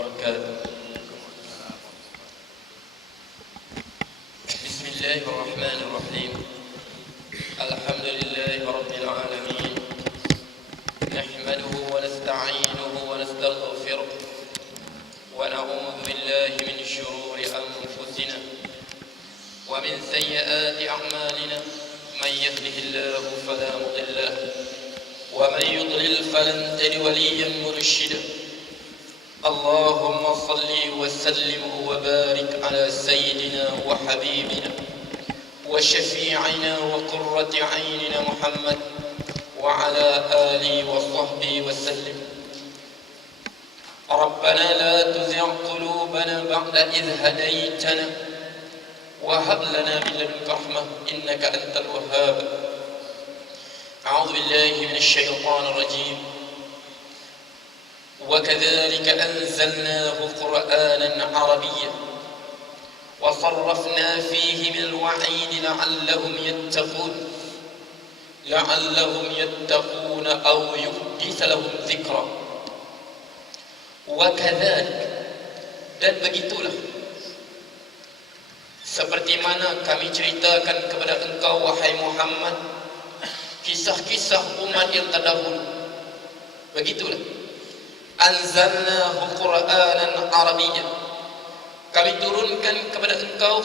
وبركاته. بسم الله الرحمن الرحيم. الحمد لله رب العالمين، نحمده ونستعينه ونستغفره ونعوذ بالله من شرور أنفسنا ومن سيئات أعمالنا. من يهده الله فلا مضل له ومن يضلل فلن تجد وليا مرشدا. اللهم صل وسلم وبارك على سيدنا وحبيبنا وشفيعنا وقرة عيننا محمد وعلى آله وصحبه وسلم. ربنا لا تزغ قلوبنا بعد إذ هديتنا وهب لنا من لدنك رحمة إنك أنت الوهاب. أعوذ بالله من الشيطان الرجيم. وكذلك أنزلناه قرآنا عربيا وصرفنا فيه من الوعيد لعلهم يتقون أو يحدث لهم ذكرا. وكذلك, dan begitulah seperti mana kami ceritakan kepada engkau wahai Muhammad kisah-kisah umat yang terdahulu, begitulah anzalnahu Qur'anan Arabiyyan, kami turunkan kepada engkau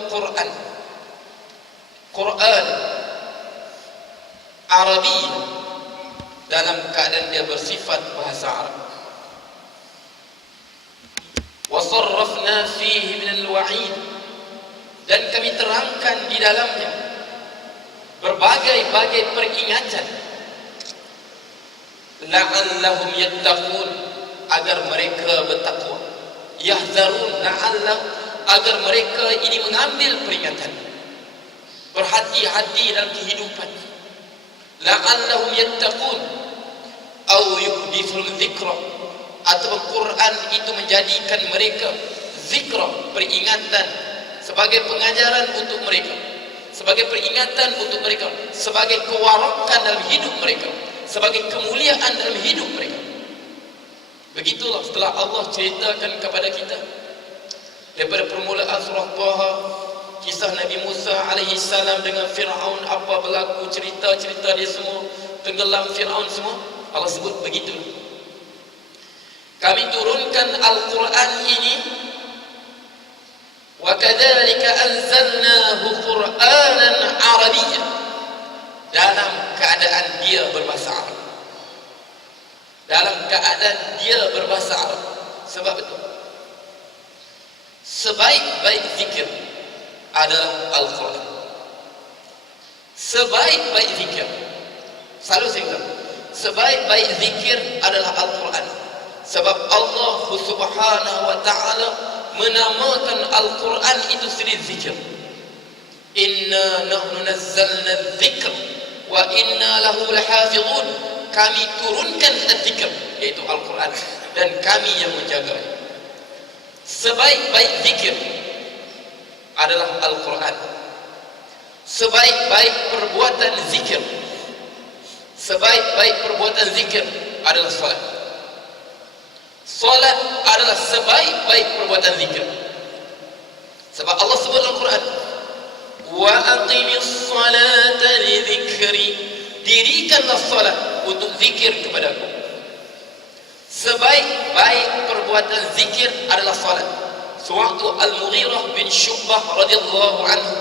Quran Arabi dalam keadaan dia bersifat bahasa Arab. Wa sarrafna fihi min al-wa'id, dan kami terangkan di dalamnya berbagai-bagai peringatan, la'allahum yattaqun, agar mereka bertakwa, yahzarun, la'allah, agar mereka ini mengambil peringatan, berhati-hati dalam kehidupan, la'allahum yattaqun aw yuhdithul dzikra, atau Quran itu menjadikan mereka zikra, peringatan, sebagai pengajaran untuk mereka, sebagai peringatan untuk mereka, sebagai kewarakan dalam hidup mereka, sebagai kemuliaan dalam hidup mereka. Begitulah setelah Allah ceritakan kepada kita daripada permulaan surah Taha, kisah Nabi Musa alaihi salam dengan Fir'aun, apa berlaku, cerita-cerita dia semua, tenggelam Fir'aun semua, Allah sebut begitu. Kami turunkan Al-Quran ini, wa kadzalika anzalnahu Qur'anan Arabiyyan, dalam keadaan dia berbahasa Arab. Dalam keadaan dia berbahasa Arab. Sebab itu sebaik-baik zikir adalah Al-Quran. Sebaik-baik zikir, selalu saya kata, sebaik-baik zikir adalah Al-Quran. Sebab Allah subhanahu wa ta'ala menamakan Al-Quran itu sendiri zikir. Inna nahnu nazzalna dzikr wa inna lahu lahafizun, kami turunkan dzikr, yaitu Al-Quran, dan kami yang menjaga. Sebaik-baik zikir adalah Al-Quran. Sebaik-baik perbuatan zikir, sebaik-baik perbuatan zikir adalah salat. Salat adalah sebaik-baik perbuatan zikir. Sebab Allah sebut dalam Al-Quran, wa aqimis salata li dzikri, dirikanlah salat untuk zikir kepadaku. Sebaik-baik perbuatan zikir adalah salat. Sewaktu Al-Mughirah bin Syu'bah radhiyallahu anhu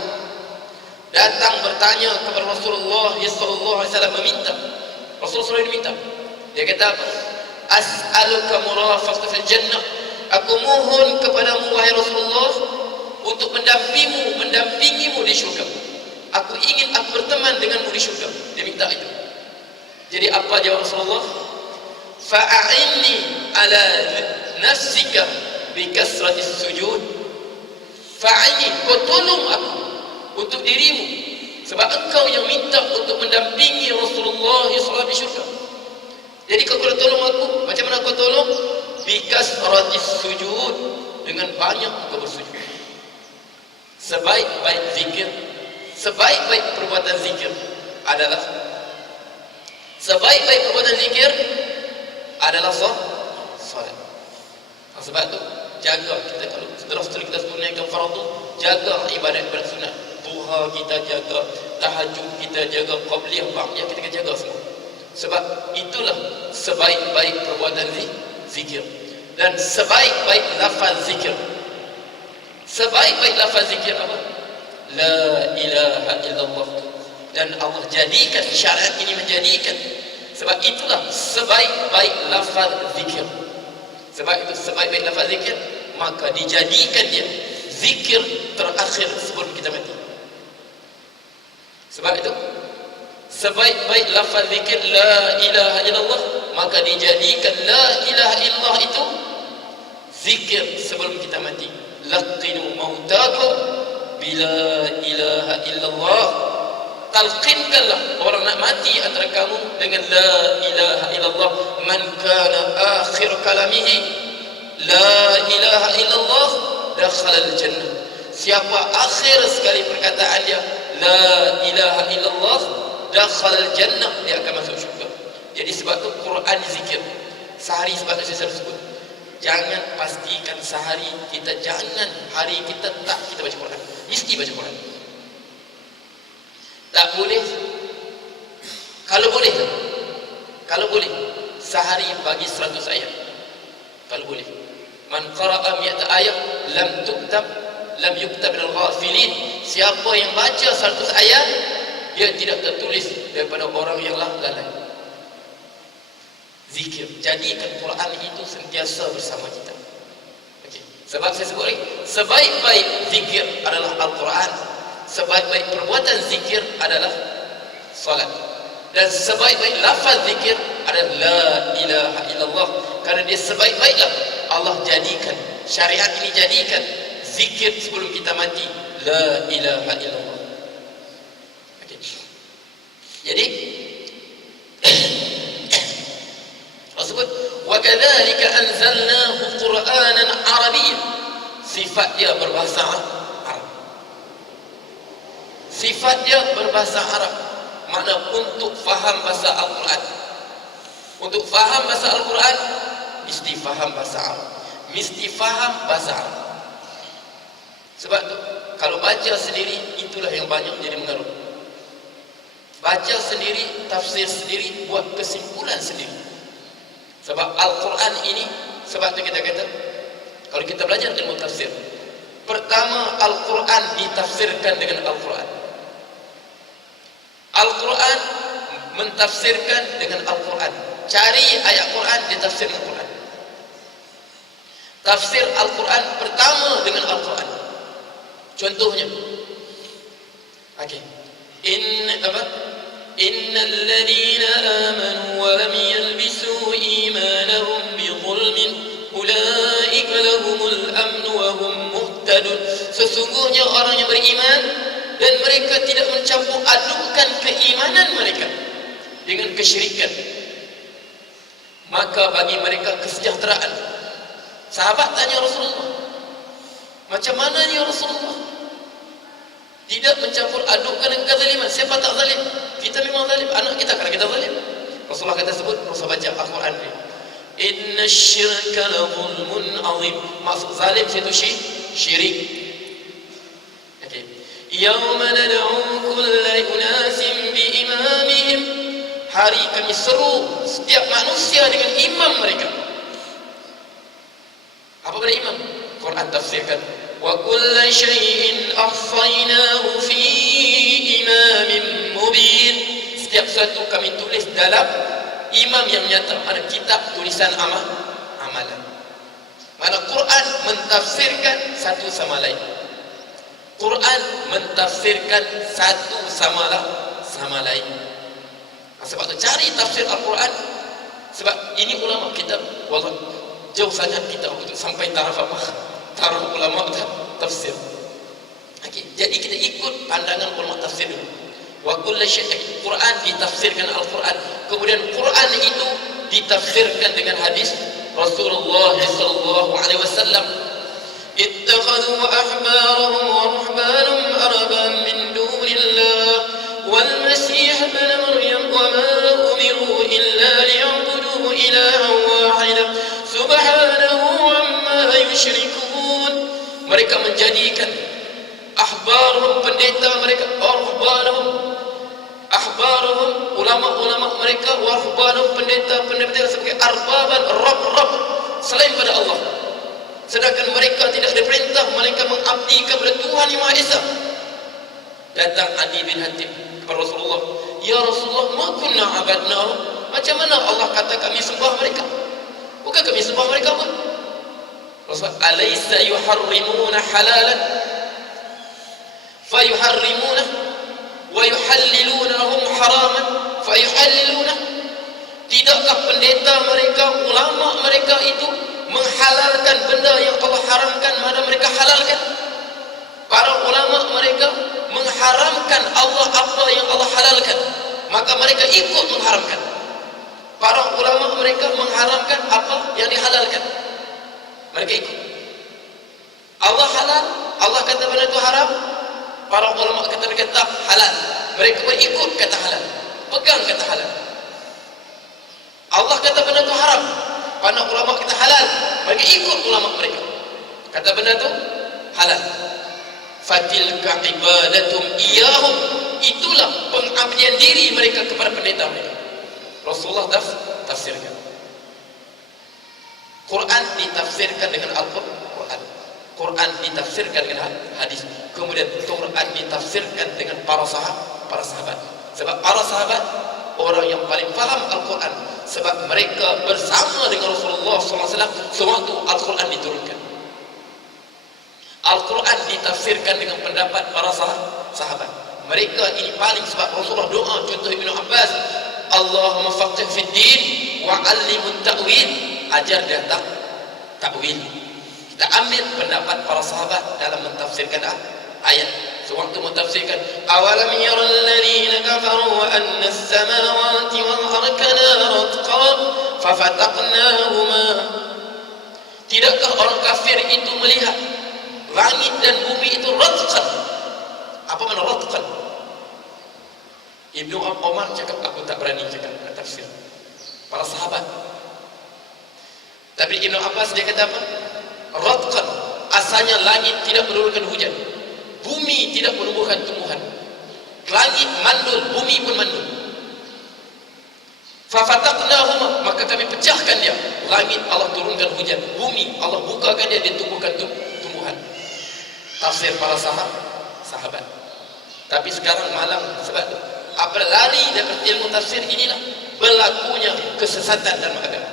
datang bertanya kepada Rasulullah sallallahu alaihi wasallam, meminta, Rasulullah meminta, dia kata apa? As'aluka murafaqatal jannah, aku mohon kepadamu wahai Rasulullah untuk mendampingimu di syurga. Aku ingin aku berteman denganmu di syurga. Dia minta itu. Jadi apa jawab Rasulullah? Fa'inni ala nafsika bi kasratis sujud. Fa'inni, kau tolong aku untuk dirimu, sebab engkau yang minta untuk mendampingi Rasulullah SAW di syurga. Jadi kau tolong aku, macam mana kau tolong? Bi kasratis sujud, dengan banyak kau bersujud. Sebaik-baik zikir, sebaik-baik perbuatan zikir adalah salat. Sebab itu jaga kita. Kalau setelah kita tunaikan fardu, jaga ibadat-ibadat sunat. Duha kita jaga, tahajud kita jaga, qabliyah, ba'diyah kita jaga semua. Sebab itulah sebaik-baik perbuatan zikir dan sebaik-baik lafaz zikir. Sebaik-baik lafaz zikir apa? La ilaha illallah. Dan Allah jadikan syariat ini menjadikan. Sebab itulah sebaik-baik lafaz zikir. Sebab itu sebaik-baik lafaz zikir, maka dijadikan dia zikir terakhir sebelum kita mati. Sebab itu sebaik-baik lafaz zikir la ilaha illallah, maka dijadikan la ilaha illallah itu zikir sebelum kita mati. Laqinu mautakum bila ilaha illallah. Talqinkanlah orang nak mati antara kamu dengan la ilaha illallah. Man kana akhir kalamihi la ilaha illallah dakhala al-jannah. Siapa akhir sekali perkataan dia la ilaha illallah dakhala al-jannah, dia akan masuk syurga. Jadi sebab tu Quran zikir sehari. Sebab tu saya sebut, jangan pastikan sehari kita, jangan hari kita tak kita baca Quran. Mesti baca Quran. Tak boleh. Kalau boleh, kalau boleh sehari bagi 100 ayat. Kalau boleh. Man qara'a mi'ata ayat lam yuktab minal ghafilin. Siapa yang baca 100 ayat, dia tidak tertulis daripada orang yang lalai. Zikir, jadikan Quran itu sentiasa bersama kita. Okay. Sebab saya sebut lagi, sebaik-baik zikir adalah Al-Quran. Sebaik-baik perbuatan zikir adalah salat. Dan sebaik-baik lafaz zikir adalah la ilaha illallah. Karena dia sebaik-baiklah Allah jadikan, syariat ini jadikan zikir sebelum kita mati, la ilaha illallah. Okay. Jadi Allah sebut wa kadzalika anzalnahu qur'anan arabiyyan. Sifat dia berbahasa Arab. Sifat dia berbahasa Arab. Makna untuk faham bahasa Al-Quran. Untuk faham bahasa Al-Quran mesti faham bahasa Arab. Mesti faham bahasa Arab. Sebab tu kalau baca sendiri, itulah yang banyak jadi mengaruh. Baca sendiri, tafsir sendiri, buat kesimpulan sendiri. Sebab Al-Quran ini, sebab tu kita kata, kalau kita belajar ilmu tafsir, pertama Al-Quran ditafsirkan dengan Al-Quran. Al-Quran mentafsirkan dengan Al-Quran. Cari ayat Quran, ditafsir dengan Al-Quran. Tafsir Al-Quran pertama dengan Al-Quran. Contohnya, okay. Innal ladina amanu wa lam yalbisu imanahum bi zulmin ulaika lahumul amnu wa hum muhtadun. Sesungguhnya orang yang beriman dan mereka tidak mencampur adukan keimanan mereka dengan kesyirikan, maka bagi mereka kesejahteraan. Sahabat tanya Rasulullah, macam mana ni Rasulullah? Tidak mencampur adukan dengan kezaliman. Siapa tak zalim? Kita memang zalim. Anak kita kadang kita zalim. Rasulullah kata sebut, Rasulullah baca Al-Quran ni, inna syirka la zulmun azim. Maksud zalim itu syirik. Okay. Yawma nad'u kulla unasin bi imamihim. Hari kami seru setiap manusia dengan imam mereka. Apa benda imam? Quran tafsirkan, wa kulla syai'in ahsaynahu fi imamin mubin. Setiap sesuatu kami tulis dalam imam yang nyata, ada kitab tulisan amalan. Mana Quran mentafsirkan satu sama lain. Quran mentafsirkan satu sama lain. Sebab tu cari tafsir Al-Quran. Sebab ini ulama kita, wallah jauh sangat kita untuk sampai taraf apa? Taraf ulama tafsir. Okay. Jadi kita ikut pandangan ulama tafsir dulu. Wa kullu syai'in, Quran ditafsirkan Al-Quran. Kemudian Quran itu ditafsirkan dengan hadis Rasulullah sallallahu alaihi wasallam. Ittakhadhu ahbarahum wa ruhbanahum arbaban min dunillah wal masih ibn maryam wa ma umiru illa liya'budu ilahan wahidan subhanahu amma yushrikun. mereka menjadikan ahbarhum, pendeta mereka, ahbarhum, ulama-ulama mereka, warhbanhum, pendeta-pendeta sebagai arbaban, rab-rab selain pada Allah. Sedangkan mereka tidak diperintah, mereka mengabdi kepada Tuhan Yang Maha Esa. Datang Adi bin Hatim kepada Rasulullah, ya Rasulullah, ma kunna abadnahum. Macam mana Allah kata kami sembah mereka? Bukan kami sembah mereka pun. Rasulullah, alaysa yuharrimuna halalan fayuharrimuna wa yuhalliluna lahum haraman fayuhalliluna. Tidakkah pendeta mereka, ulama mereka itu menghalalkan benda yang Allah haramkan, mana mereka halalkan? Para ulama mereka mengharamkan Allah apa yang Allah halalkan, maka mereka ikut mengharamkan. Para ulama mereka mengharamkan apa yang dihalalkan, mereka ikut. Allah halal, Allah kata benda itu haram, para ulama kata mereka tak halal, mereka pun ikut kata halal, pegang kata halal. Allah kata benda itu haram, para ulama kata halal, mereka ikut ulama mereka kata benda itu halal. Fatilka ibadatum iyahum, itulah pengabdian diri mereka kepada pendeta mereka. Rasulullah tafsirkan. Quran ditafsirkan dengan Al-Quran, Quran ditafsirkan dengan hadis, kemudian Quran ditafsirkan dengan para sahabat. Sebab para sahabat orang yang paling faham Al-Quran, sebab mereka bersama dengan Rasulullah SAW sewaktu Al-Quran diturunkan. Al-Quran ditafsirkan dengan pendapat para sahabat. Mereka ini paling, sebab Rasulullah doa, contoh Ibnu Abbas, Allahumma faqih fid din wa 'allimut ta'wil, ajar dia ta'wil. Kita ambil pendapat para sahabat dalam mentafsirkan ayat. Sewaktu mentafsirkan, awalam yaral ladzina kafaru anna as-samawati wal arda kanat ratqan fafataqnahuma. Tidakkah orang kafir itu melihat langit dan bumi itu ratqan? Apa makna ratqan? Ibnu Umar cakap, aku tak berani cakap tafsir para sahabat. Tapi Ibnu Abbas dia kata apa? Ratqan, asalnya langit tidak menurunkan hujan, bumi tidak menumbuhkan tumbuhan. Langit mandul, bumi pun mandul. Fafataqnahuma, maka kami pecahkan dia. Langit Allah turunkan hujan, bumi Allah bukakan dia, ditumbuhkan tumbuhan. Tafsir para sahabat. Tapi sekarang malang, sebab apa lari daripada ilmu tafsir inilah berlakunya kesesatan dalam agama.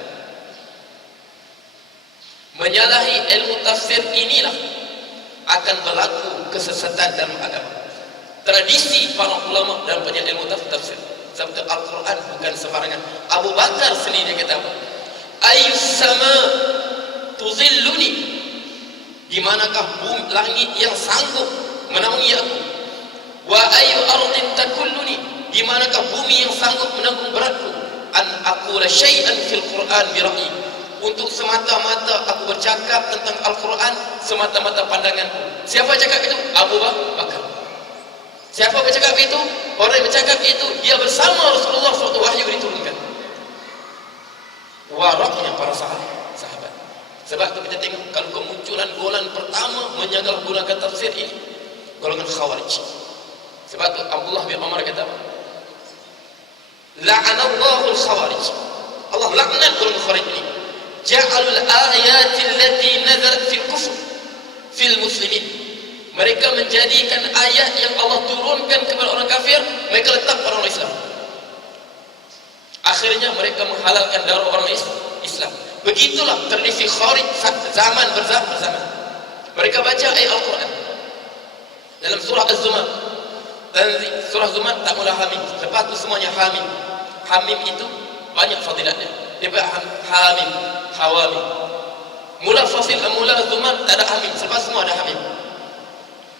Menyalahi ilmu tafsir inilah akan berlaku kesesatan dalam agama. Tradisi para ulama dalam banyak ilmu tafsir, sebab Al-Quran bukan sembarangan. Abu Bakar sendiri dia kata apa? Ayyus sama tuzilluni, di manakah bumi langit yang sanggup menaungi aku? Wa ayyu ardin takulluni, di manakah bumi yang sanggup menanggung beratku? An aqula syai'an fil Quran bi ra'yi, untuk semata-mata aku bercakap tentang Al-Quran semata-mata pandanganku. Siapa cakap itu? Abu Bakar. Siapa bercakap itu? Orang yang bercakap itu dia bersama Rasulullah waktu wahyu diturunkan. Waraknya para sahabat. Sebab itu kita tengok, kalau kemunculan golongan pertama menyalahgunakan tafsir ini, golongan Khawarij. Sebab itu Abdullah bin Umar kata, la'anallahu al-khawarij, Allah laknat golongan Khawarij ini. Ja'alul ayati allati nazarat fil kufr fil muslimin, mereka menjadikan ayat yang Allah turunkan kepada orang kafir, mereka letak pada orang Islam. Akhirnya mereka menghalalkan darah orang Islam. Begitulah tradisi Khawarij zaman berzaman. Mereka baca ayat Al-Quran dalam surah Az-Zumar, dan surah Zumar tak mula hamim, lepas tu semuanya hamim. Hamim itu banyak fadilatnya. Dia hamim, hawamim. Mula Zumar tak ada hamim, selepas semua ada hamim.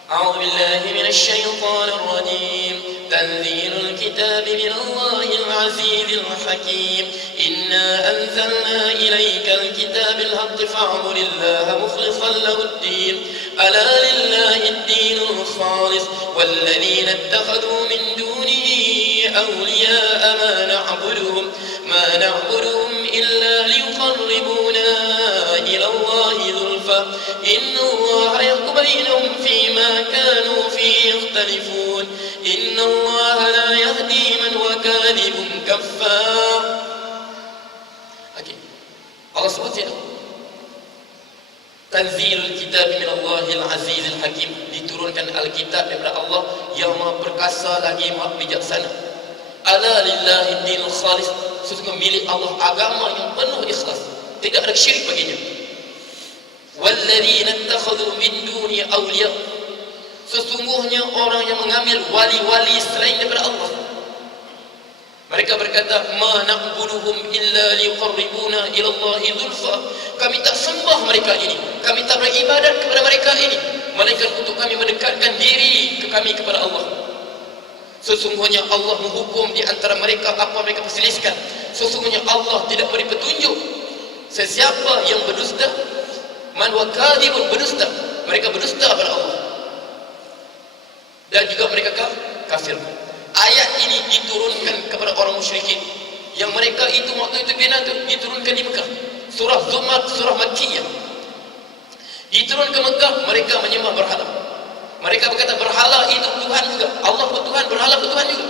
A'udzu billahi minasy syaithanir rajim. Tanzilul kitab minallahil azizil hakim. Inna anzalna ilaikal kitabil haqqi fa'budillaha mukhlishan lahud-din. Ala lillahid dinul khalis والذين اتخذوا من دونه أولياء ما نعبدهم إلا ليقربونا إلى الله زلفى إن الله يقبل يختلفون إن الله لا يهدي من هو كاذب كفار. Okay. Allah sebut itu Tanzilul kitab minallahil azizil hakim, diturunkan Alkitab daripada Allah yang Maha perkasa lagi Maha bijaksana. Ala lillahi dinul khalis, sesungguhnya milik Allah agama yang penuh ikhlas, tidak ada syirik baginya. Walladzina ittakhadhu min duni awliya, sesungguhnya orang yang mengambil wali-wali selain daripada Allah, mereka berkata, ma na'buduhum illa liqarribuna ila Allahi zulfa, kami tak sembah mereka ini, kami tak beribadat kepada mereka ini melainkan untuk kami mendekatkan diri ke kami kepada Allah. Sesungguhnya Allah menghukum di antara mereka apa mereka perselisihkan. Sesungguhnya Allah tidak beri petunjuk sesiapa yang berdusta, man wa kadhibun, berdusta, mereka berdusta kepada Allah, dan juga mereka kafir. Ayat ini diturunkan kepada orang musyrikin yang mereka itu waktu itu diturunkan di Mekah. Surah Zumar, surah Makkiyah, diturun ke Mekah. Mereka menyembah berhala. Mereka berkata berhala itu Tuhan juga, Allah pun Tuhan, berhala pun Tuhan juga.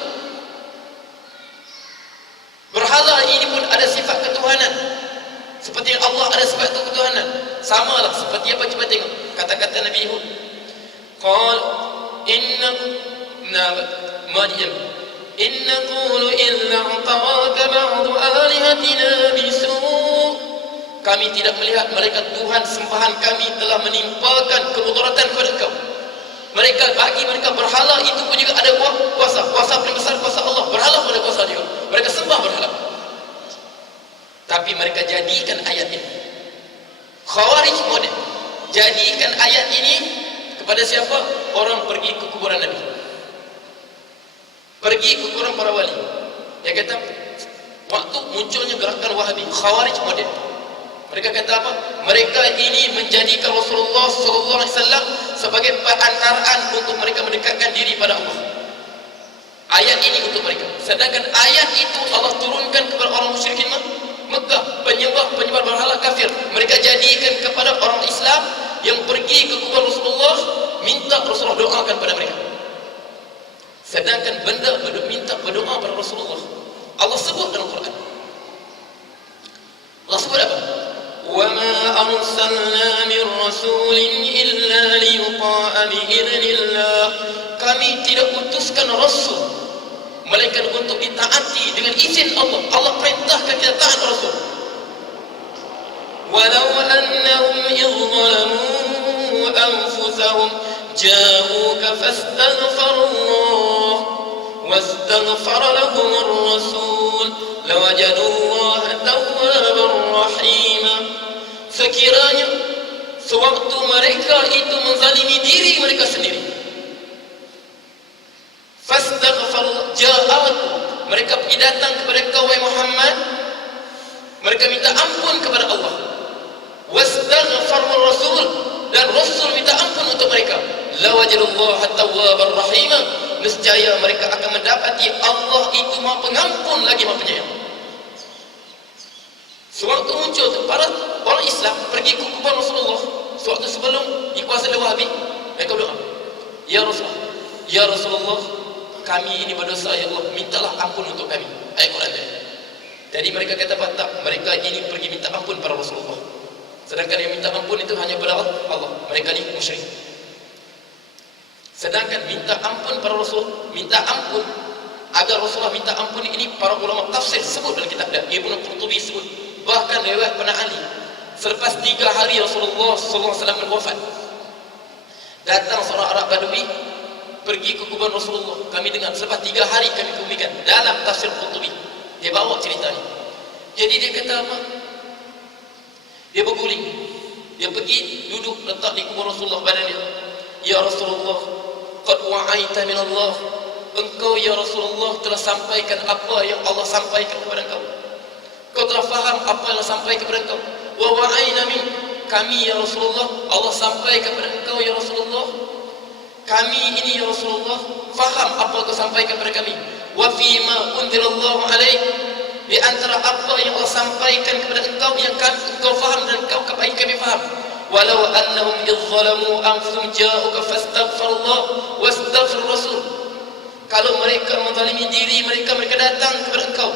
Berhala ini pun ada sifat ketuhanan seperti Allah ada sifat ketuhanan. Sama lah seperti apa, coba tengok kata-kata Nabi Hud. Qal inna Maryam in naqulu illa ta'aka ba'du alihatina bisu', kami tidak melihat mereka Tuhan sembahan kami telah menimpakan kemudaratan kepada engkau. Mereka bagi mereka berhala itu pun juga ada kuasa paling besar kuasa Allah. Berhala pun ada kuasa juga, mereka sembah berhala. Tapi mereka jadikan ayat ini, Khawarij model, jadikan ayat ini kepada siapa? Orang pergi ke kuburan Nabi, pergi ke kuburan para wali. Dia kata waktu munculnya gerakan Wahabi, Khawarij model, mereka kata apa? Mereka ini menjadikan Rasulullah SAW sebagai perantaraan untuk mereka mendekatkan diri pada Allah. Ayat ini untuk mereka, sedangkan ayat itu Allah turunkan kepada orang musyrikin Mekah, penyembah berhala kafir. Mereka jadikan kepada orang Islam yang pergi ke kuburan Rasulullah, minta Rasulullah doakan pada mereka, sedangkan benda minta berdoa pada Rasulullah. Allah sebut dalam Quran, Allah sebut apa? Wa ma arsalna min rasulin illa liyuta'a bi'idznillah, kami tidak utuskan rasul melainkan untuk ditaati dengan izin Allah. Allah perintahkan kita taat Rasul. Walau annahum idh zalamu anfusahum ja'uka fastaghfirullah wastaghfara lahum ar-rasul lawajadu Allah tawwaban rahima. Sekiranya sewaktu mereka itu menzalimi diri mereka sendiri, fastaghfirullah, ja'at, mereka pergi datang kepada engkau wahai Muhammad, mereka minta ampun kepada Allah, wastaghfara rasul, dan Rasul minta ampun untuk mereka, lawajadullaha tawwaban rahima, nescaya mereka akan mendapati Allah itu Maha Pengampun lagi Maha Penyayang. Sewaktu muncul para orang Islam pergi ke kuburan Rasulullah, sewaktu sebelum dikuasai oleh Wahabi, mereka berdoa, ya Rasulullah, ya Rasulullah, kami ini berdosa, ya Allah, mintalah ampun untuk kami. Ayat Quran tadi. Jadi mereka kata tak, mereka ini pergi minta ampun pada Rasulullah, sedangkan yang minta ampun itu hanya pada Allah. Mereka ni musyrik. Sedangkan minta ampun para Rasul, minta ampun agar Rasulullah minta ampun ini para ulama tafsir sebut dalam kitab dia. Ibnu Qurtubi sebut, bahkan riwayat Pana Ali, selepas 3 hari Rasulullah SAW wafat, datang seorang Arab Badui pergi ke kuburan Rasulullah. Kami dengar selepas 3 hari kami kebumikan, dalam tafsir Qurtubi dia bawa cerita ni. Jadi dia kata apa? Dia berguling, dia pergi duduk letak di kuburan Rasulullah badan dia. Ya Rasulullah, qad wa'aita min Allah, engkau ya Rasulullah telah sampaikan apa yang Allah sampaikan kepada engkau. Kau telah faham apa yang Allah sampaikan kepada engkau. Wa wa'aina min, kami ya Rasulullah Allah sampaikan kepada engkau ya Rasulullah, kami ini ya Rasulullah faham apa kau sampaikan kepada kami. Wa fima unzirallahu alaik, di antara apa yang Allah sampaikan kepada engkau yang engkau faham dan engkau kami faham. walau annahum idh zalamu anfusahum ja'uka fastaghfirullah wastaghfir rasul. Kalau mereka menzalimi diri mereka, mereka datang kepada engkau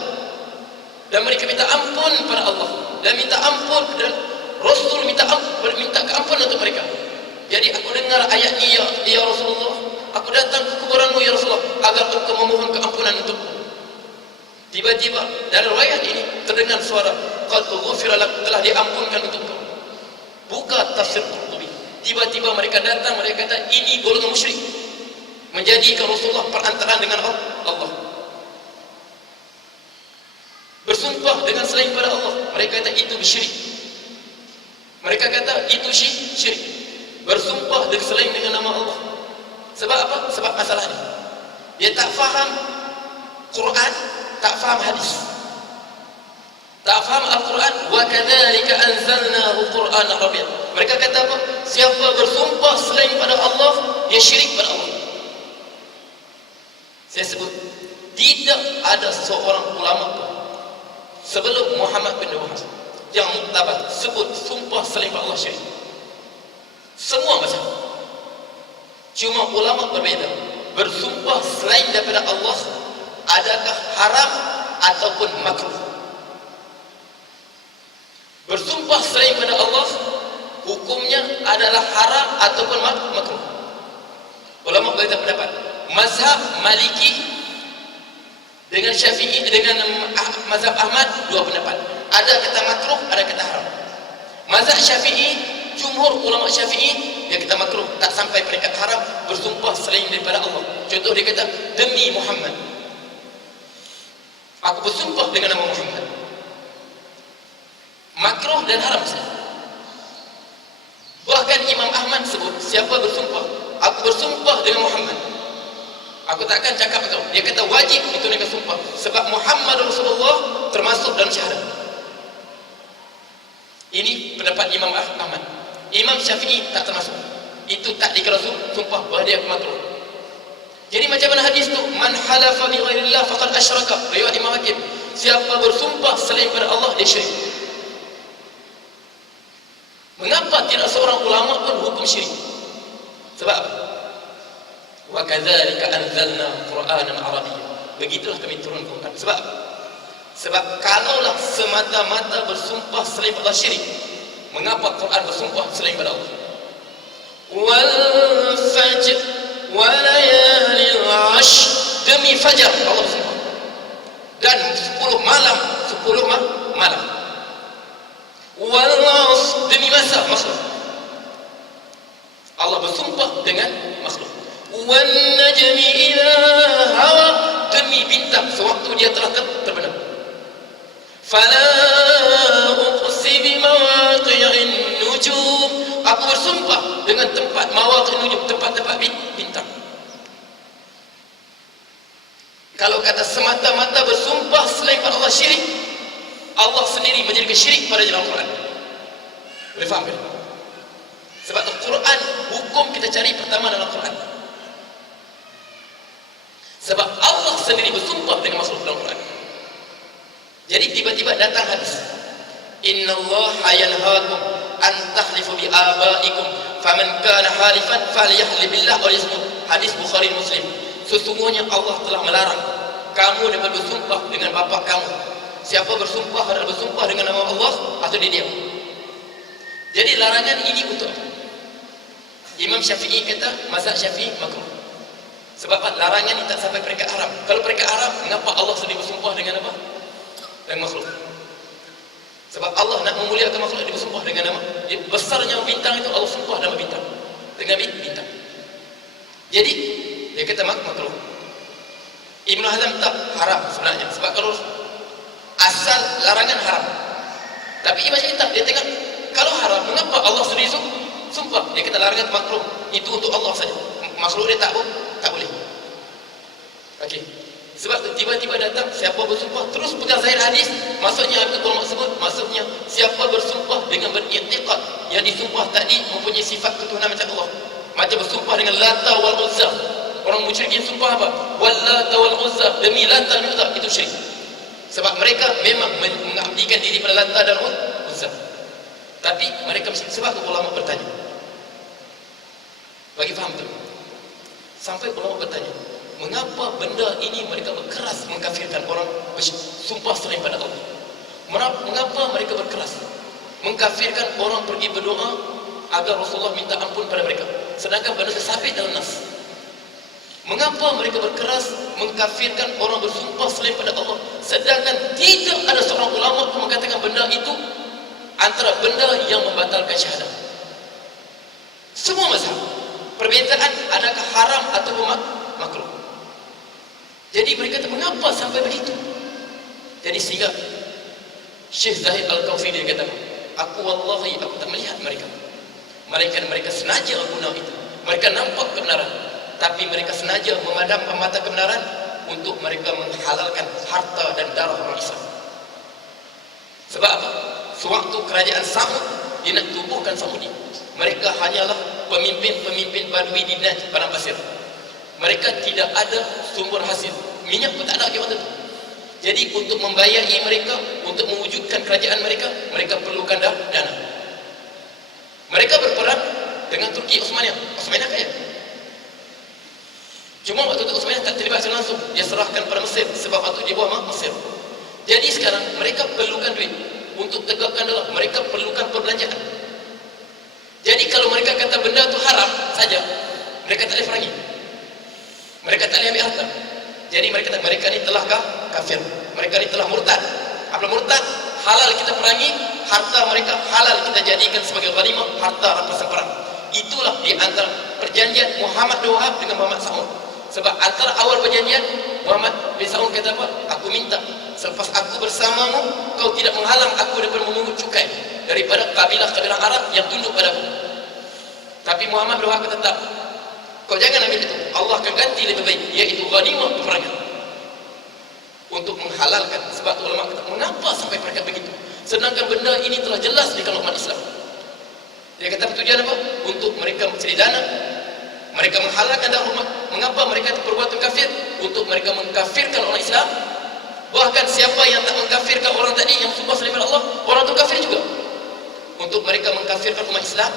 dan mereka minta ampun pada Allah dan minta ampun, dan Rasul minta keampunan untuk mereka. Jadi aku dengar ayat ini, ya Rasulullah, aku datang ke kuburanmu ya Rasulullah agar engkau memohon keampunan untukku. Tiba-tiba dari riwayat ini terdengar suara qad ghufira lak, telah diampunkan untukmu. Buka tafsir Qurtubi. Tiba-tiba mereka datang, mereka kata ini golongan musyrik, menjadikan Rasulullah perantaraan dengan Allah, bersumpah dengan selain pada Allah. Mereka kata itu syirik. Mereka kata itu syirik, bersumpah dengan selain dengan nama Allah. Sebab apa? Sebab masalah ini dia tak faham Quran, tak faham hadis, tak faham Al-Quran. Wa kadzalika anzalnahu Qur'anan Arabiyyan. Mereka kata apa? Siapa bersumpah selain pada Allah, dia syirik pada Allah. Saya sebut, tidak ada seorang ulama pun sebelum Muhammad bin Wahab yang muktabar sebut sumpah selain pada Allah syirik. Semua macam, cuma ulama berbeza. Bersumpah selain daripada Allah adakah haram ataupun makruh? Bersumpah selain pada Allah hukumnya adalah haram ataupun makruh. Ulama berbeza pendapat. Mazhab Maliki dengan Syafi'i dengan mazhab Ahmad dua pendapat. Ada kata makruh, ada kata haram. Mazhab Syafi'i, jumhur ulama Syafi'i, dia kata makruh, tak sampai peringkat haram bersumpah selain daripada Allah. Contoh dia kata demi Muhammad, aku bersumpah dengan nama Muhammad. Makruh dan haram saja. Bahkan Imam Ahmad sebut, siapa bersumpah, aku bersumpah dengan Muhammad, aku takkan cakap kau. Dia kata wajib ditunaikan sumpah sebab Muhammad Rasulullah termasuk dalam syahadat. Ini pendapat Imam Ahmad. Imam Syafi'i tak termasuk. Itu tak dikira sumpah, bahawa dia makruh. Jadi macam mana hadis tu? Man halafa bi ghairillah faqad asyraka. Riwayat Imam Hakim. Siapa bersumpah selain pada Allah, dia syirik. Mengapa tidak seorang ulama pun hukum syirik? Sebab apa? Wa kadzalika anzalna Qur'anan Arabiyyan. Begitulah kami turunkan Quran. Sebab kalaulah semata-mata bersumpah selain pada Allah syirik, mengapa Quran bersumpah selain pada Allah? Wal fajr wa layalil 'ashr, demi fajar Allah bersumpah, dan 10 malam, 10 malam. Wal 'ashr, demi masa makhluk, Allah bersumpah dengan makhluk. Wan najmi idza hawa, demi bintang sewaktu dia telah terbenam. Fala uqsim bi mawaqi'in nujum, aku bersumpah dengan tempat mawaqi' nujum, tempat-tempat bintang. Kalau kata semata-mata bersumpah selain pada Allah syirik, Allah sendiri menjadikan syirik pada dalam Quran. Boleh faham tak? Sebab tu Quran, hukum kita cari pertama dalam Quran. Sebab Allah sendiri bersumpah dengan makhluk dalam Quran. Jadi tiba-tiba datang hadis, innallaha yanhaakum an tahlifu bi abaikum faman kana halifan falyahlib billah aw yasmut. Hadis Bukhari Muslim. Sesungguhnya Allah telah melarang kamu dapat bersumpah dengan bapa kamu. Siapa bersumpah adalah bersumpah dengan nama Allah atau dia diam. Jadi larangan ini untuk apa? Imam Syafi'i kata mazhab Syafi'i makruh. Sebab larangan ini tak sampai peringkat haram. Kalau peringkat haram, mengapa Allah sendiri bersumpah dengan apa? Dengan makhluk. Sebab Allah nak memuliakan makhluk, dia bersumpah dengan nama. Besarnya bintang itu Allah sumpah nama bintang, dengan bintang. Jadi dia kata makruh. Ibnu Hazm tak haram sebenarnya. Sebab kalau asal larangan haram. Tapi Imam Syafi'i tak, dia tengok kalau haram, mengapa Allah sendiri sumpah? Dia kata larangan makruh, itu untuk Allah saja. Makhluk dia tak boleh. Okey. Sebab tu tiba-tiba datang siapa bersumpah terus pegang zahir hadis, maksudnya apa ulama sebut? Maksudnya siapa bersumpah dengan beriktikad yang disumpah tadi mempunyai sifat ketuhanan macam Allah. Macam bersumpah dengan Lata wal Uzza. Orang musyrikin sumpah apa? Wal Lata wal Uzza, demi Lata dan Uzza, itu syirik. Sebab mereka memang mengabdikan diri pada Lata dan Uzza. Tapi mereka mesti, sebab ulama bertanya. Bagi faham tu. Sampai ulama bertanya, mengapa benda ini mereka berkeras mengkafirkan orang bersumpah selain pada Allah? Mengapa mereka berkeras mengkafirkan orang pergi berdoa agar Rasulullah minta ampun pada mereka, sedangkan benda itu sabit dalam nas? Mengapa mereka berkeras mengkafirkan orang bersumpah selain pada Allah, sedangkan tidak ada seorang ulama yang mengatakan benda itu antara benda yang membatalkan syahadat? Semua mazhab perbezaan adakah haram atau makruh. Jadi mereka kata, mengapa sampai begitu? Jadi sehingga Syekh Zahid Al-Kaufi dia kata, aku wallahi aku tak melihat mereka. Mereka sengaja guna itu. Mereka nampak kebenaran, tapi mereka sengaja memadamkan mata kebenaran untuk mereka menghalalkan harta dan darah orang Islam. Sebab apa? Sewaktu kerajaan Samud dia nak tubuhkan Samudi, mereka hanyalah pemimpin-pemimpin Badui di Najd, padang pasir. Mereka tidak ada sumber hasil, minyak pun tak ada di waktu itu. Jadi untuk membayari mereka, untuk mewujudkan kerajaan mereka, mereka perlukan dana. Mereka berperang dengan Turki Osmaniyah. Osmaniyah kaya. Cuma waktu itu Osmaniyah tak terlibat langsung, dia serahkan pada Mesir, sebab waktu dia buat Mesir. Jadi sekarang mereka perlukan duit untuk tegakkan dolar, mereka perlukan perbelanjaan. Jadi kalau mereka kata benda itu haram saja, mereka tak boleh perangi, mereka tak boleh ambil harta. Jadi mereka kata mereka ni telah kafir, mereka ni telah murtad. Apabila murtad, halal kita perangi, harta mereka halal kita jadikan sebagai ghanimah, harta rampasan perang. Itulah di antara perjanjian Muhammad bin Wahab dengan Muhammad Saud. Sebab antara awal perjanjian, Muhammad bin Saud kata apa? Aku minta selepas aku bersamamu, kau tidak menghalang aku daripada memungut cukai daripada kabilah-kabilah Arab yang tunduk padaku. Tapi Muhammad bin Wahab kata tak, kau jangan ambil itu, Allah akan ganti lebih baik, iaitu ghanimah peperangan, untuk menghalalkan. Sebab tu ulama kata, mengapa sampai mereka begitu, sedangkan benda ini telah jelas di kalangan umat Islam. Dia kata tujuan apa? Untuk mereka mencari dana, mereka menghalalkan darah umat. Mengapa mereka itu perbuatan kafir? Untuk mereka mengkafirkan orang Islam. Bahkan siapa yang tak mengkafirkan orang tadi yang sumpah selain Allah, orang itu kafir juga. Untuk mereka mengkafirkan umat Islam.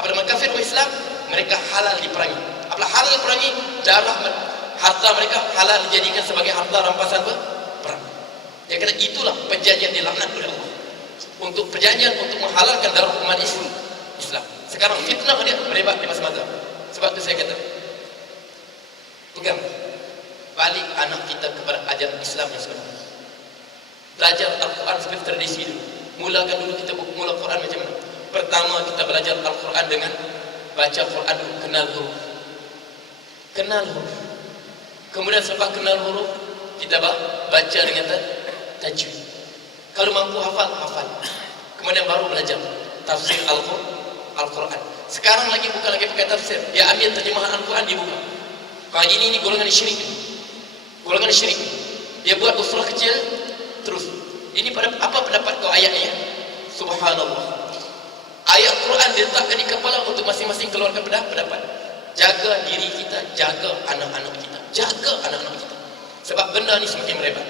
Apabila mengkafir umat Islam, mereka halal diperangi. Apabila halal diperangi, darah harta mereka halal dijadikan sebagai harta rampasan perang. Dia kata itulah perjanjian dilaknat oleh Allah, untuk perjanjian untuk menghalalkan darah umat Islam. Sekarang fitnah dia merebak di masa-masa. Sebab tu saya kata, pegang balik anak kita kepada ajaran Islam yang sebenar. Belajar Al-Quran seperti tradisi dulu. Mulakan dulu kita mula Quran macam mana. Pertama kita belajar Al-Quran dengan baca Quran dulu, kenal huruf. Kenal huruf. Kemudian selepas kenal huruf, kita baca dengan tajwid. Kalau mampu hafal. Kemudian baru belajar tafsir Al-Quran. Sekarang lagi bukan lagi pakai tafsir, dia ambil terjemahan Al-Quran dibuka. Kalau ini golongan syirik. Golongan syirik. Dia buat usrah kecil terus. Ini pada apa pendapat kau ayatnya? Subhanallah. Ayat Quran diletakkan di kepala untuk masing-masing keluarga pendapat. Jaga diri kita, jaga anak-anak kita. Jaga anak-anak kita. Sebab benda ni semakin merebak.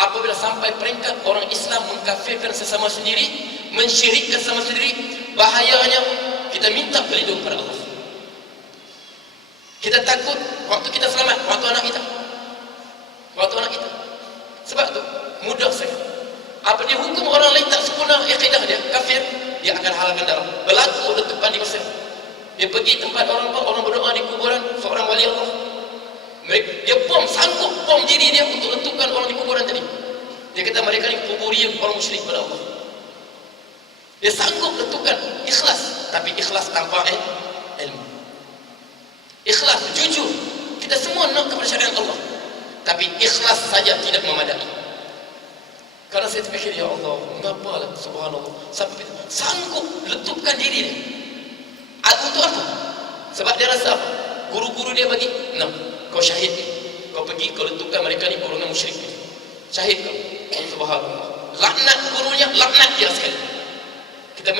Apabila sampai peringkat orang Islam mengkafirkan sesama sendiri, mensyirikkan sesama sendiri, bahayanya kita minta perlindungan pada Allah. Kita takut waktu kita selamat, waktu anak kita. Sebab tu mudah sekali. Apa dia hukum orang lain tak sempurna akidah dia, kafir, dia akan halalkan darah. Berlaku letupan di Mesir. Dia pergi tempat orang berdoa di kuburan seorang wali Allah. Dia sanggup bom diri dia untuk letupan orang di kuburan tadi. Dia kata mereka ni kuburiyah, orang musyrik pada Allah. Dia sanggup letupan, ikhlas, tapi ikhlas tanpa ilmu. Ikhlas, jujur, kita semua nak kepada syariat Allah, tapi ikhlas saja tidak memadai. Karena saya terfikir, ya Allah, mengapa lah, subhanallah, sampai sanggup letupkan diri dia. Untuk apa? Sebab dia rasa apa? Guru-guru dia bagi, kau syahid, kau pergi, kau letupkan mereka ni golongan musyrik. Syahid kau, subhanallah. Laknat gurunya, laknat dia sekali. Kita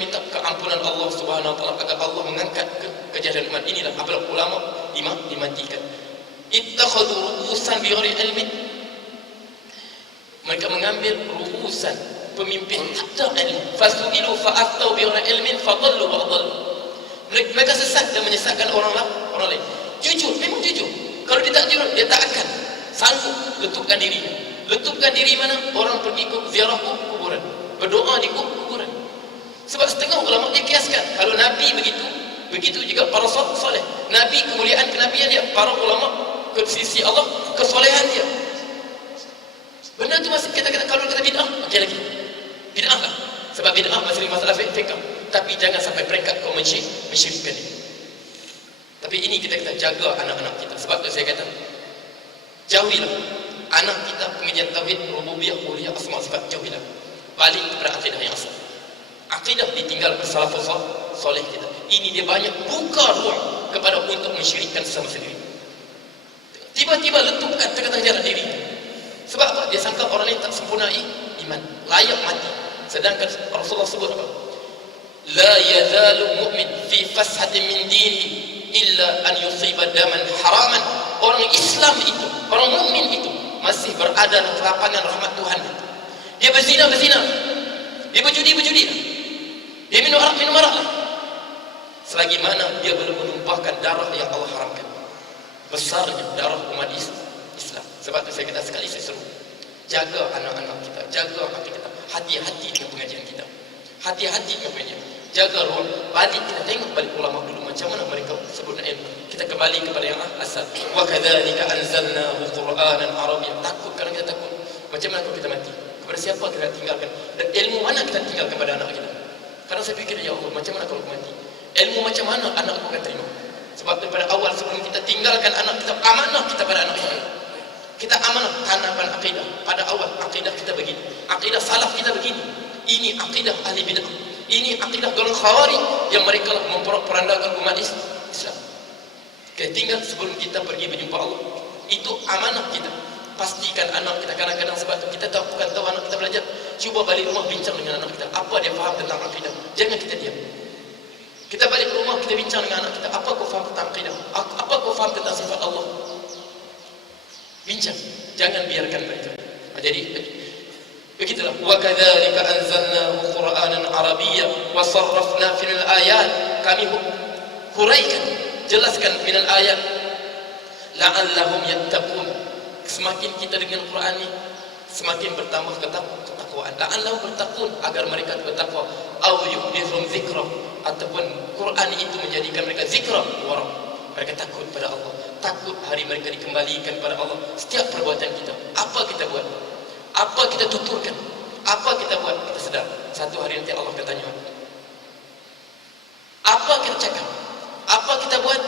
minta keampunan Allah Subhanahu wa taala agar Allah mengangkat kejahatan umat. Inilah apabila ulama dimatikan. Ittakhadhu ru'usan bi ghairi ilmin. Mereka mengambil ru'usan, pemimpin tak ada ilmu. Fasu'ilu fa'aftau bi'una ilmin fadallu wa adallu. Mereka sesat dan menyesatkan orang lain. Jujur, memang jujur. Kalau dia tak jujur, dia tak akan sanggup letupkan diri. Letupkan diri mana? Orang pergi ke ziarah kuburan, berdoa di kuburan. Sebab setengah ulama dia kiaskan, kalau Nabi begitu juga para soleh. Nabi, kemuliaan kenabian dia, para ulama ke sisi Allah, kesolehan dia. Benda tu masih kita kalau kata bid'ah, okey lagi. Bid'ah lah. Sebab bid'ah masih masalah fiqh. Tapi jangan sampai peringkat kau mensyirikkan dia. Tapi ini kita jaga anak-anak kita. Sebab tu saya kata, jauhilah anak kita pengajian tauhid, rububiyah, uluhiyah, asma sifat, jauhilah. Balik kepada akidah yang asal. Akidah ditinggal salafus soleh kita. Ini dia banyak buka ruang kepada untuk mensyirikkan sesama sendiri. Tiba-tiba letupkan tengah-tengah jalan diri. Sebab apa? Dia sangka orang lain tak sempurna iman, layak mati. Sedangkan Rasulullah sebut apa? La yazalu mu'min fi fashatin min dinihi illa an yusiba daman haraman. Orang Islam itu, orang mukmin itu masih berada dalam kelapangan rahmat Tuhan. Dia berzina, dia berjudi, dia minum arak. Selagi mana dia belum menumpahkan darah yang Allah haramkan. Besarnya darah umat Islam. Sebab itu saya kata sekali saya seru, jaga anak-anak kita, jaga hati kita, hati-hati dengan pengajian kita, hati-hati dengan pengajian, jaga ruang. Balik kita tengok balik ulama dulu macam mana mereka sebut ilmu. Kita kembali kepada yang asal. Wa kadzalika anzalnahu Qur'anan Arabiyyan. Takut, kalau kita takut, macam mana kalau kita mati? Kepada siapa kita tinggalkan? Dan ilmu mana kita tinggalkan pada anak kita? Karena saya fikir, ya Allah, macam mana kalau aku mati? Ilmu macam mana anak aku akan terima? Sebab daripada awal sebelum kita tinggalkan anak kita, amanah kita pada anak kita. Kita amanah tanaman akidah. Pada awal akidah kita begini, akidah salaf kita begini. Ini akidah ahli bid'ah. Ini akidah golongan khawarij yang mereka memporak-porandakan umat Islam. Kita tinggal sebelum kita pergi berjumpa Allah. Itu amanah kita. Pastikan anak kita. Kadang-kadang sebab itu kita bukan tahu anak kita belajar. Cuba balik rumah bincang dengan anak kita. Apa dia faham tentang akidah? Jangan kita diam. Kita balik rumah, kita bincang dengan anak kita. Apa kau faham tentang akidah? Apa kau faham tentang sifat Allah? Bincang. Jangan biarkan mereka. Jadi begitulah. Wa kadzalika anzalnahu Qur'anan Arabiyyan wa sarrafna fil ayat. Kami huraikan, jelaskan minal ayat la'allahum yattaqun. Semakin kita dengan Quran ini semakin bertambah ketakwaan. La'allahum bertakun, agar mereka bertakwa. Aw yuhdithum dzikra, ataupun Quran itu menjadikan mereka zikra wa mereka takut pada Allah, takut hari mereka dikembalikan pada Allah. Setiap perbuatan kita, apa kita buat, apa kita tuturkan, apa kita buat, kita sedar satu hari nanti Allah akan tanya. Apa kita cakap, apa kita buat,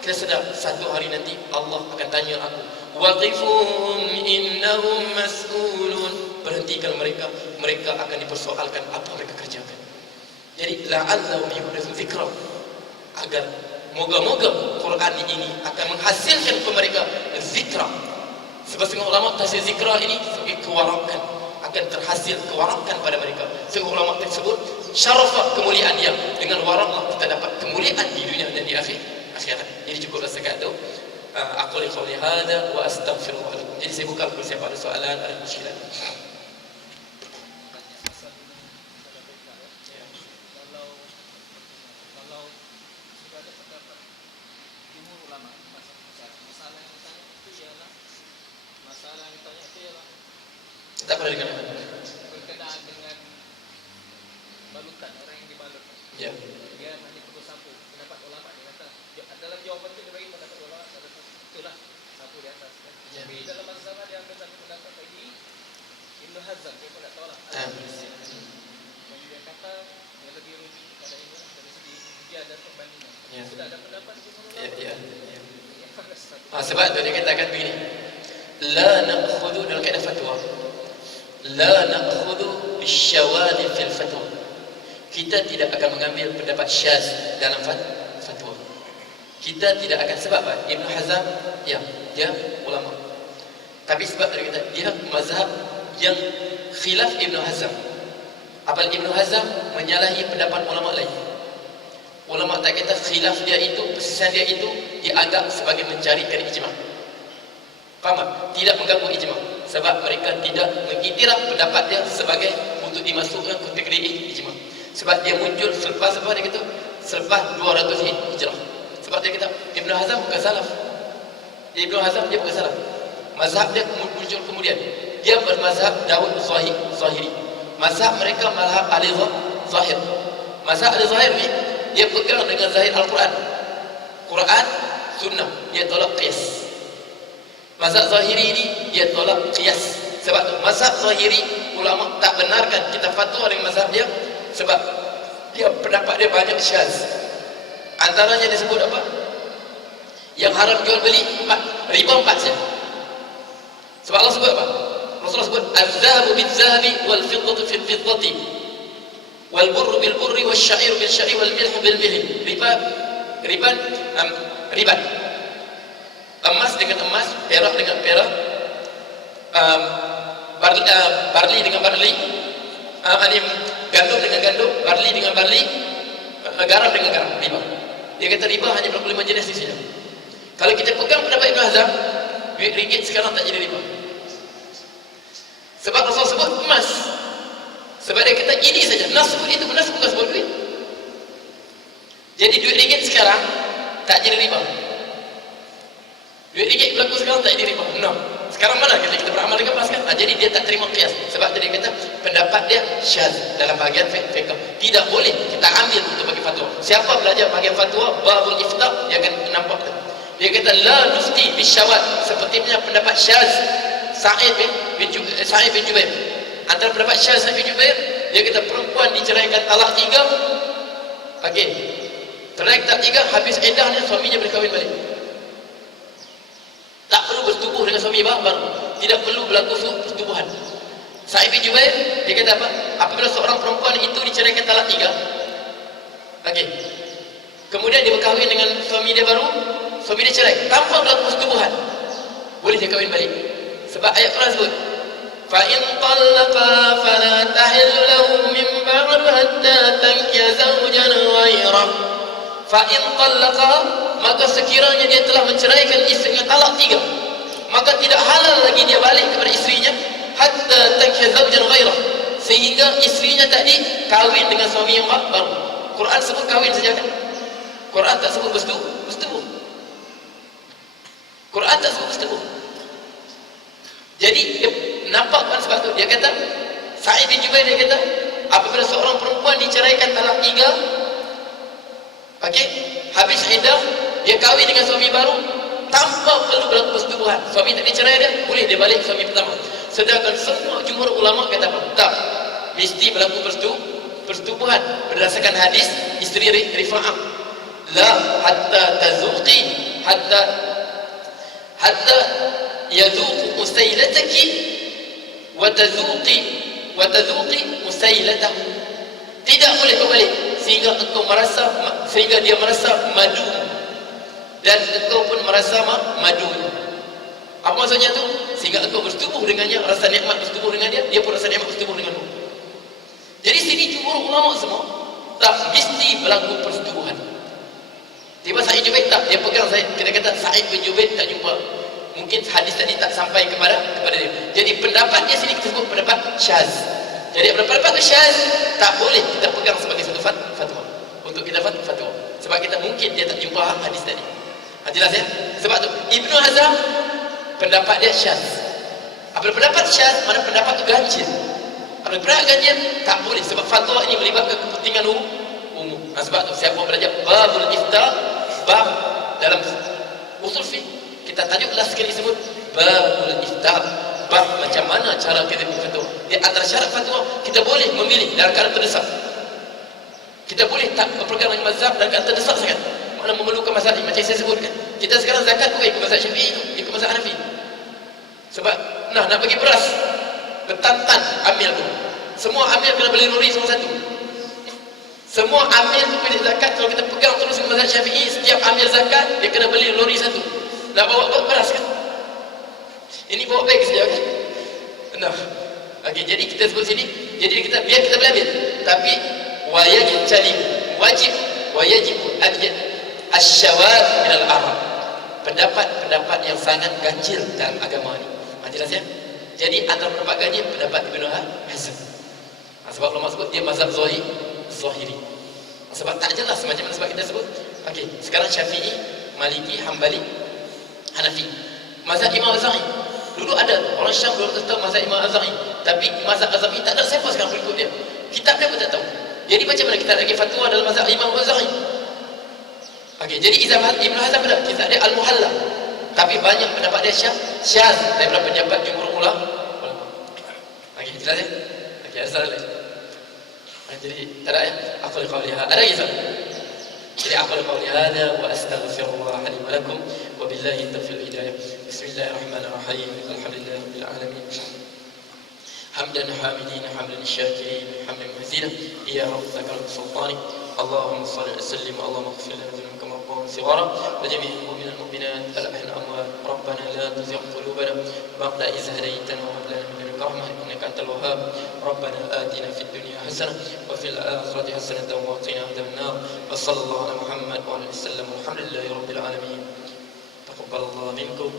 kita sedar satu hari nanti Allah akan tanya aku. Waqifum innahum mas'ulun. Berhentikan mereka, mereka akan dipersoalkan apa mereka kerjakan. Jadi la'allahum yuhdithum dzikra, agar moga-moga Quran ini akan menghasilkan kepada mereka zikra. Sebab setengah ulama tafsir zikra ini sebagai kewarakan, akan terhasil kewarakan pada mereka. Setengah ulama tersebut syarafah, kemuliaan dia. Dengan waraklah kita dapat kemuliaan di dunia dan di akhirat. Jadi cukuplah sekat itu. Aku li qouli hadza wa astaghfirullah lakum. Jadi saya buka kalau siapa ada soalan, ada muskilan. Tak pernah dengar berkenaan dengan balutan, orang yang dibalut. Ya. Dia hanya perlu sapu. Pendapat ulama dia kata dalam jawapan itu dia bagi pendapat ulama itulah sapu di atas. Ya. Tapi dalam mazhab dia ambil satu pendapat lagi Ibnu Hazm, dia pun tak tahu lah. Dan dia kata yang lebih rujuk kepada ini dari segi dia ada perbandingan. Ya. Sudah ada pendapat di ulama. Ya. Sebab tu dia katakan begini. La na'khudhu dalam kaedah fatwa. La na'khudhu bisyawadi fil fatwa. Kita tidak akan mengambil pendapat syaz dalam fatwa. Kita tidak akan, sebab apa? Ibn Hazm, ya, dia ulama. Tapi sebab tadi kita, dia mazhab yang khilaf Ibn Hazm. Apal Ibn Hazm menyalahi pendapat ulama lain. Ulama tak kata khilaf dia itu, persisian dia itu dianggap sebagai mencarikan ijma'. Faham tak? Tidak mengganggu ijma'. Sebab mereka tidak mengiktiraf pendapat dia sebagai untuk dimasukkan kategori ijma. Sebab dia muncul selepas apa dia kata? Selepas 200 Hijrah. Sebab dia kata Ibn Hazm bukan salaf. Ibn Hazm dia bukan salaf. Mazhab dia muncul kemudian. Dia bermazhab Daud Zahiri. Mazhab mereka mazhab ahli zahir. Mazhab ahli zahir ni dia pegang dengan zahir Al-Quran. Quran, sunnah. Dia tolak qiyas. Mazhab Zahiri ni dia tolak qiyas. Sebab tu mazhab Zahiri ulama tak benarkan kita fatwa dengan mazhab dia sebab dia pendapat dia banyak syaz. Antaranya disebut apa? Yang haram jual beli 4, riba 4 saja. Sebab Allah sebut apa? Rasulullah sebut az-zahabu bil-zahabi wal-fiddatu fil-fiddati wal-burru bil-burri wasyairu bil-syairi wal-milhu bil-milhi. Riba. Emas dengan emas, perak dengan perak, barley dengan barley, gandum dengan gandum, barley dengan barley, garam dengan garam, riba. Dia kata riba hanya berlaku 5 jenis di sini. Kalau kita pegang pendapat Ibn Hazm, duit ringgit sekarang tak jadi riba. Sebab Rasul sebut emas. Sebab dia kata ini saja, nas sebut itu, nas bukan sebut duit. Jadi duit ringgit sekarang tak jadi riba. Duit ringgit berlaku sekarang tak jadi riba. No. Sekarang mana kita beramal dengan emas kan? Jadi dia tak terima qiyas. Sebab tadi kata pendapat dia syaz dalam bahagian fiqh. Tidak boleh kita ambil untuk bagi fatwa. Siapa belajar bahagian fatwa babul ifta dia akan nampak tu. Dia kata la nufti bisyawat seperti punya pendapat syaz Sa'id bin Jubair. Antara pendapat syaz Sa'id bin Jubair, dia kata perempuan diceraikan talak 3. Okey. Cerai tak 3 habis iddahnya suaminya boleh kahwin balik. Tak perlu bersetubuh dengan suami baru. Tidak perlu berlaku persetubuhan. Sa'id bin Jubair dia kata apa? Apabila seorang perempuan itu diceraikan talak 3. Okey. Kemudian dia berkahwin dengan suami dia baru, suami dia cerai tanpa berlaku persetubuhan, boleh dia kahwin balik. Sebab ayat Quran sebut fa in talaqa fala tahillu lahu min ba'd hatta tankiya zawjan ghairah. Fa in talaqa, maka sekiranya dia telah menceraikan isterinya talak 3, maka tidak halal lagi dia balik kepada isterinya hatta tankiya zawjan ghairah, sehingga isterinya tadi kahwin dengan suami yang baru. Quran sebut kahwin saja kan? Quran tak sebut bersetubuh. Quran tak sebut bersetubuh. Jadi dia nampak kan sebab tu dia kata Sa'id bin Jubair dia kata apabila seorang perempuan diceraikan talak 3, okey, habis iddah dia kahwin dengan suami baru tanpa perlu berlaku persetubuhan. Suami tak dicerai dia, boleh dia balik suami pertama. Sedangkan semua jumhur ulama kata apa? Tak, mesti berlaku persetubuhan berdasarkan hadis isteri Rifa'ah. La hatta tazuqi hatta yazuqu musailataki wa tazuqi musailatahu. Tidak boleh berbalik sehingga dia merasa madu dan engkau pun merasa madu. Apa maksudnya tu? Sehingga engkau bersetubuh dengannya, rasa nikmat bersetubuh dengan dia, dia pun rasa nikmat bersetubuh denganmu. Jadi sini jumhur ulama semua tak mesti berlaku persetubuhan. Tiba Sa'id bin Jubair tak, dia pegang kita kata Sa'id bin Jubair tak jumpa. Mungkin hadis tadi tak sampai kepada dia. Jadi pendapat dia sini kita sebut pendapat syaz. Jadi pendapat syaz tak boleh kita pegang sebagai satu fatwa untuk kita fatwa. Sebab kita mungkin dia tak jumpa hadis tadi. Jelas ya? Sebab tu Ibn Hazm pendapat dia syaz. Apabila pendapat syaz, mana pendapat tu ganjil. Apabila pendapat ganjil tak boleh sebab fatwa ini melibatkan kepentingan umum. Sebab tu siapa belajar babul ifta, bab dalam usul fiqh, kita tajuk last sekali sebut babul ifta, bab macam mana cara kita berfatwa. Di antara syarat fatwa kita boleh memilih dalam keadaan terdesak. Kita boleh tak berpegang dengan mazhab dalam keadaan terdesak sangat. Mana memerlukan mazhab macam saya sebutkan. Kita sekarang zakat bukan ikut mazhab Syafi'i, ikut mazhab Hanafi. Sebab nak bagi beras betantan amil tu. Semua amil kena beli lori semua satu. Semua amil tu pilih zakat, kalau kita pegang terus ke mazhab Syafi'i, setiap amil zakat dia kena beli lori satu. Nak bawa beras kan? Ini bawa beg saja kan? Nah. Okey, jadi kita sebut sini, jadi kita biar kita belajar. Tapi wajib asyawad min al-arab. Pendapat yang sangat ganjil dalam agama ini. Jelas ya? Jadi antara pendapat ganjil pendapat Ibn Hazm. Sebab ulama sebut dia mazhab Zahiri. Sebab tak jelas macam mana sebab kita sebut. Okey, sekarang Syafi'i, Maliki, Hambali, Hanafi. Mazhab Imam Azhari. Dulu ada orang Syam 200 tahun mazhab Imam Azhari, tapi mazhab Azhari tak ada siapa sekarang pengikut dia. Kitab dia pun tak tahu. Jadi macam mana kita nak bagi fatwa dalam mazhab Imam Azhari? Okey, jadi Ibn Hazm ada kitab dia Al-Muhalla. Tapi banyak pendapat dia syaz daripada pendapat jumhur ulama. Okey, jelas ya? Okey, ada soalan lagi? Jadi tak ada ya? Aku qawli hadha. Ada lagi soalan? Jadi aku qawli hadha wa astaghfirullah li wa lakum wa billahi taufiq wal hidayah. Bismillahirrahmanirrahim. Alhamdulillah rabbil alamin. حمدا حامدين حمدا الشاكرين حمدا مزيدا يا رب ذكر سلطانك اللهم صل وسلم اللهم اغفر لنا ذنوبنا كما ربنا صغارا وجميع المؤمنين والمؤمنات الاحياء الاموات ربنا لا تزغ قلوبنا بعد إذ هديتنا وهب لنا من لدنك رحمه انك انت الوهاب ربنا آتنا في الدنيا حسنه وفي الاخره حسنه وقنا عذاب النار وصلى الله على محمد وعلى اله وسلم والحمد لله رب العالمين تقبل الله منكم